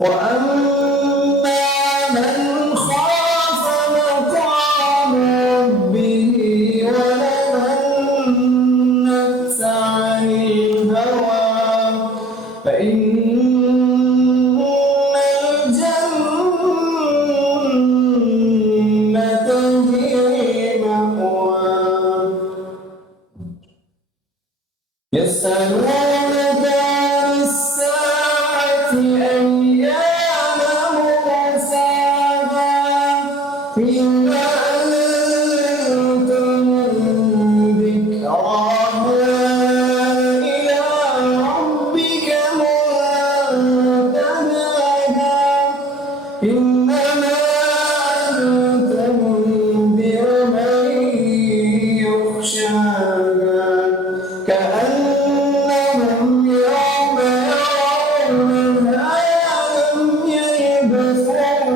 وأما من خاف مقام ربه ونهى النفس عن الهوى فإن الجنة هي المأوى. يسألونك عن الساعة أيان مرساها فيما أنت من ذكراها إلى ربك منتهاها إنما أنت منذر من يخشاها كأنهم يوم يرونها لم يلبثوا